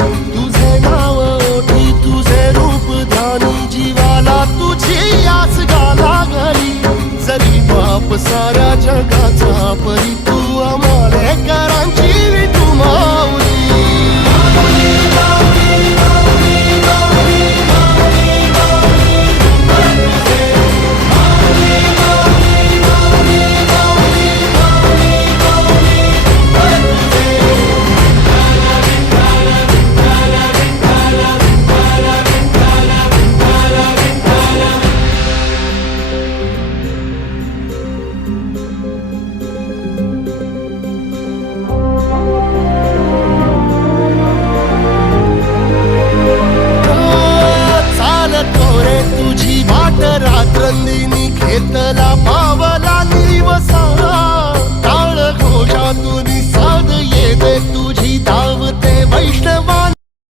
तुझे नाव ओठी तुझे रूप ध्यानी जीवाला तुझी आस गा लागली जरी बाप सा